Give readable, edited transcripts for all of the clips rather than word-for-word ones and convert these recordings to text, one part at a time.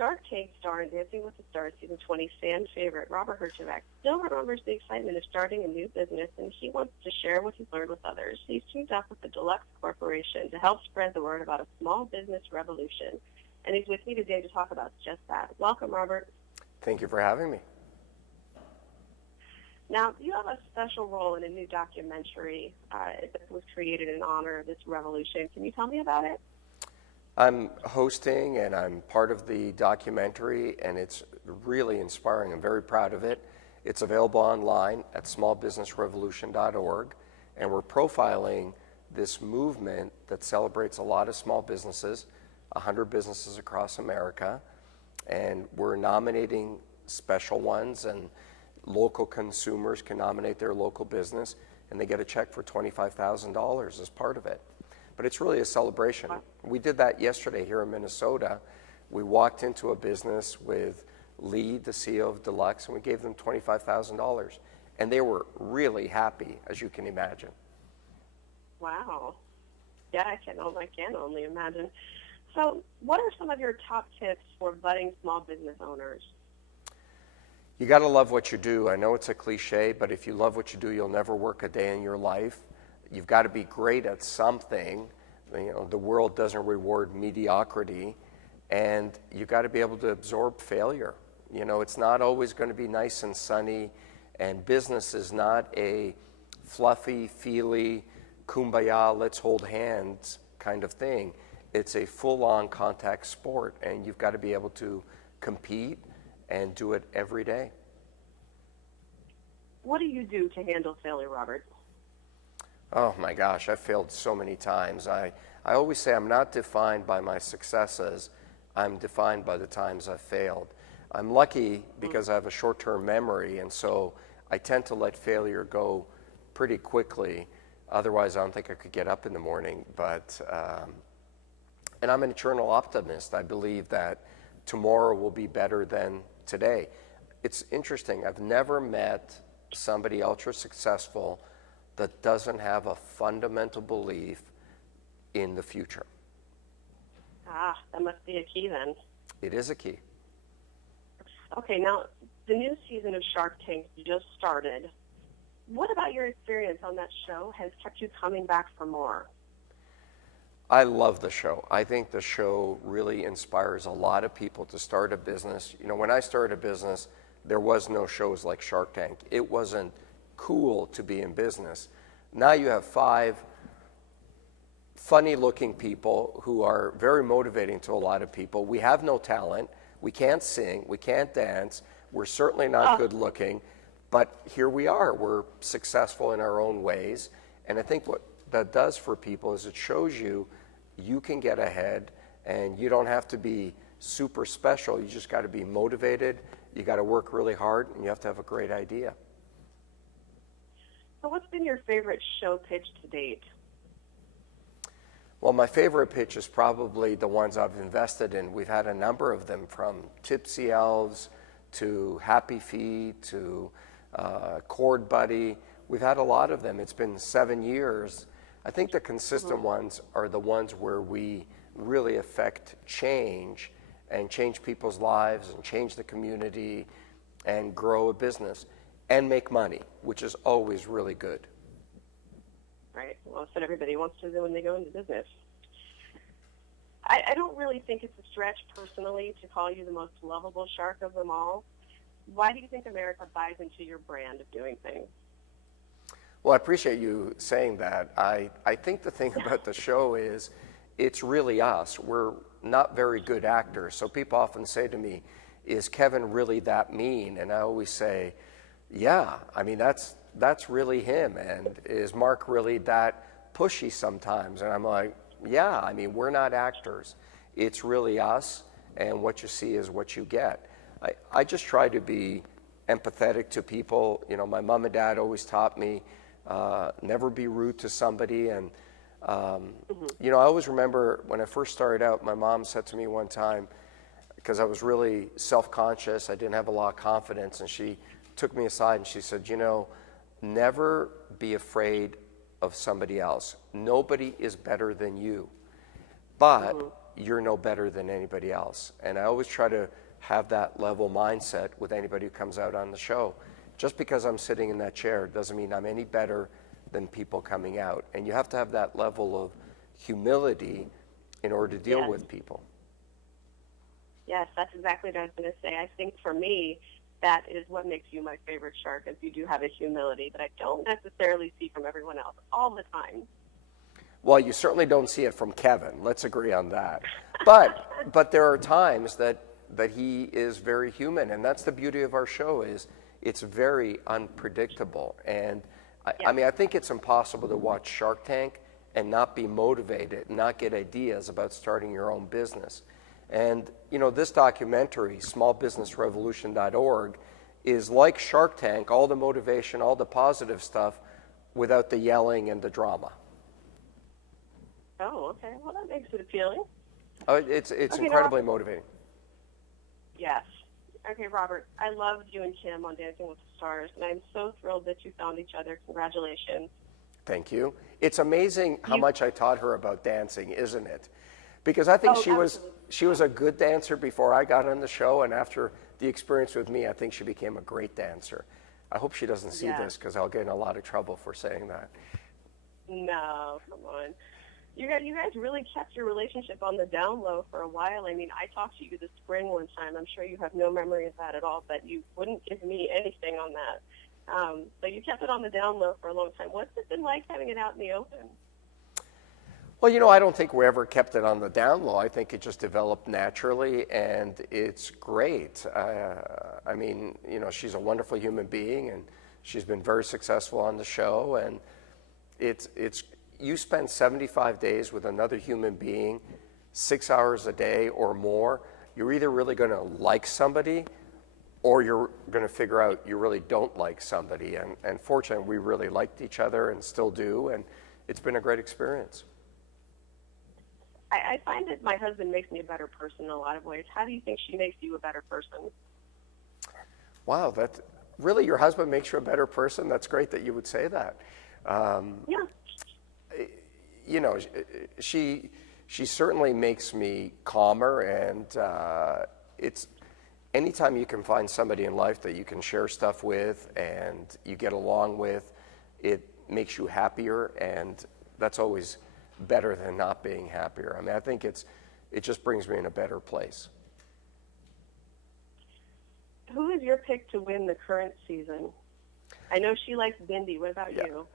Shark Tank star and Dancing with the Stars Season 20 fan favorite, Robert Herjavec, still remembers the excitement of starting a new business, and he wants to share what he's learned with others. He's teamed up with the Deluxe Corporation to help spread the word about a small business revolution. And he's with me today to talk about just that. Welcome, Robert. Thank you for having me. Now, you have a special role in a new documentary that was created in honor of this revolution. Can you tell me about it? I'm hosting and I'm part of the documentary, and it's really inspiring. I'm very proud of it. It's available online at smallbusinessrevolution.org, and we're profiling this movement that celebrates a lot of small businesses, 100 businesses across America, and we're nominating special ones, and local consumers can nominate their local business, and they get a check for $25,000 as part of it. But it's really a celebration. We did that yesterday here in Minnesota. We walked into a business with Lee, the CEO of Deluxe, and we gave them $25,000. And they were really happy, as you can imagine. Wow. Yeah, I can only imagine. So what are some of your top tips for budding small business owners? You got to love what you do. I know it's a cliche, but if you love what you do, you'll never work a day in your life. You've got to be great at something. You know, the world doesn't reward mediocrity, and you've got to be able to absorb failure. You know, it's not always going to be nice and sunny, and business is not a fluffy, feely, kumbaya, let's hold hands kind of thing. It's a full-on contact sport, and you've got to be able to compete and do it every day. What do you do to handle failure, Robert? Oh my gosh, I've failed so many times. I always say I'm not defined by my successes, I'm defined by the times I've failed. I'm lucky because I have a short-term memory, and so I tend to let failure go pretty quickly. Otherwise, I don't think I could get up in the morning. And I'm an eternal optimist. I believe that tomorrow will be better than today. It's interesting, I've never met somebody ultra successful that doesn't have a fundamental belief in the future. That must be a key then. It is a key. Okay, now the new season of Shark Tank just started. What about your experience on that show has kept you coming back for more? I love the show. I think the show really inspires a lot of people to start a business. You know, when I started a business, there was no shows like Shark Tank. It wasn't cool to be in business. Now you have 5 funny-looking people who are very motivating to a lot of people. We have no talent. We can't sing. We can't dance. We're certainly not good-looking. But here we are. We're successful in our own ways. And I think what that does for people is it shows you can get ahead, and you don't have to be super special. You just got to be motivated. You got to work really hard, and you have to have a great idea. So what's been your favorite show pitch to date? Well, my favorite pitch is probably the ones I've invested in. We've had a number of them, from Tipsy Elves to Happy Feet to Chord Buddy. We've had a lot of them. It's been 7 years. I think the consistent ones are the ones where we really affect change and change people's lives and change the community and grow a business and make money, which is always really good. Right. Well, that's what everybody wants to do when they go into business. I don't really think it's a stretch personally to call you the most lovable shark of them all. Why do you think America buys into your brand of doing things? Well, I appreciate you saying that. I think the thing about the show is it's really us. We're not very good actors. So people often say to me, is Kevin really that mean? And I always say, yeah, I mean, that's really him. And is Mark really that pushy sometimes? And I'm like, yeah, I mean, we're not actors. It's really us, and what you see is what you get. I just try to be empathetic to people. You know, my mom and dad always taught me never be rude to somebody. And, you know, I always remember when I first started out, my mom said to me one time, because I was really self-conscious, I didn't have a lot of confidence, and she took me aside and she said, you know, never be afraid of somebody else. Nobody is better than you. But you're no better than anybody else. And I always try to have that level mindset with anybody who comes out on the show. Just because I'm sitting in that chair doesn't mean I'm any better than people coming out. And you have to have that level of humility in order to deal with people. Yes, that's exactly what I was going to say. I think for me, that is what makes you my favorite shark, is you do have a humility that I don't necessarily see from everyone else all the time. Well, you certainly don't see it from Kevin. Let's agree on that. But there are times that he is very human, and that's the beauty of our show, is it's very unpredictable. And I mean, I think it's impossible to watch Shark Tank and not be motivated, not get ideas about starting your own business. And, you know, this documentary, smallbusinessrevolution.org, is like Shark Tank, all the motivation, all the positive stuff, without the yelling and the drama. Oh, okay. Well, that makes it appealing. Oh, it's incredibly motivating. Yes. Okay, Robert, I loved you and Kym on Dancing with the Stars, and I'm so thrilled that you found each other. Congratulations. Thank you. It's amazing how much I taught her about dancing, isn't it? Because I think she was a good dancer before I got on the show, and after the experience with me, I think she became a great dancer. I hope she doesn't see this, because I'll get in a lot of trouble for saying that. No, come on. You guys really kept your relationship on the down low for a while. I mean, I talked to you this spring one time. I'm sure you have no memory of that at all, but you wouldn't give me anything on that. But you kept it on the down low for a long time. What's it been like having it out in the open? Well, you know, I don't think we ever kept it on the down low. I think it just developed naturally, and it's great. I mean, you know, she's a wonderful human being, and she's been very successful on the show, and it's you spend 75 days with another human being, 6 hours a day or more. You're either really going to like somebody, or you're going to figure out you really don't like somebody. And fortunately, we really liked each other and still do, and it's been a great experience. I find that my husband makes me a better person in a lot of ways. How do you think she makes you a better person? Wow, really, your husband makes you a better person? That's great that you would say that. Yeah. You know, she certainly makes me calmer, and it's anytime you can find somebody in life that you can share stuff with and you get along with, it makes you happier, and that's always better than not being happier. I mean, I think it just brings me in a better place. Who is your pick to win the current season? I know she likes Bindi. What about you?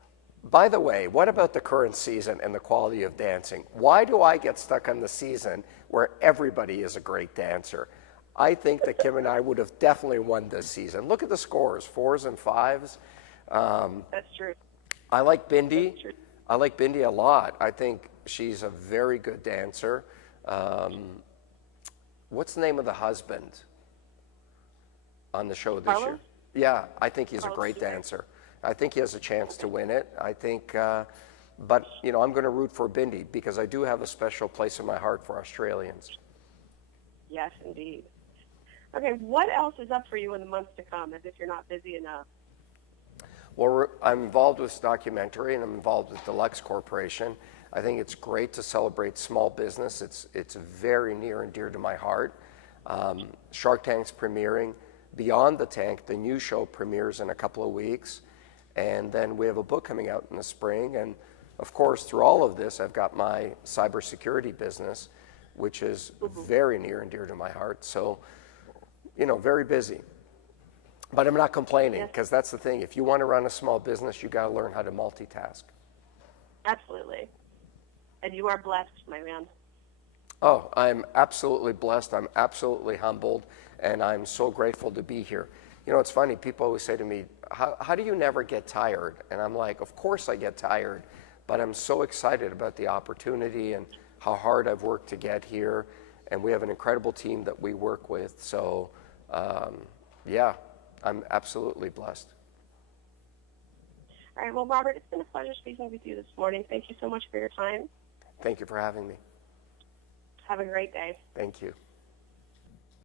By the way, what about the current season and the quality of dancing? Why do I get stuck on the season where everybody is a great dancer? I think that Kym and I would have definitely won this season. Look at the scores, 4s and 5s. That's true. I like Bindi. I like Bindi a lot. I think she's a very good dancer. What's the name of the husband on the show this year? Yeah, I think he's a great dancer. I think he has a chance to win it. I think, but you know, I'm going to root for Bindi because I do have a special place in my heart for Australians. Yes, indeed. Okay, what else is up for you in the months to come, as if you're not busy enough? Well, I'm involved with this documentary, and I'm involved with Deluxe Corporation. I think it's great to celebrate small business. It's very near and dear to my heart. Shark Tank's premiering. Beyond the Tank, the new show premieres in a couple of weeks. And then we have a book coming out in the spring. And of course, through all of this, I've got my cybersecurity business, which is very near and dear to my heart. So, you know, very busy. But I'm not complaining, because that's the thing. If you want to run a small business, you got to learn how to multitask. Absolutely. And you are blessed, my man. Oh, I'm absolutely blessed. I'm absolutely humbled. And I'm so grateful to be here. You know, it's funny. People always say to me, how do you never get tired? And I'm like, of course I get tired. But I'm so excited about the opportunity and how hard I've worked to get here. And we have an incredible team that we work with. So, yeah, I'm absolutely blessed. All right. Well, Robert, it's been a pleasure speaking with you this morning. Thank you so much for your time. Thank you for having me. Have a great day. Thank you.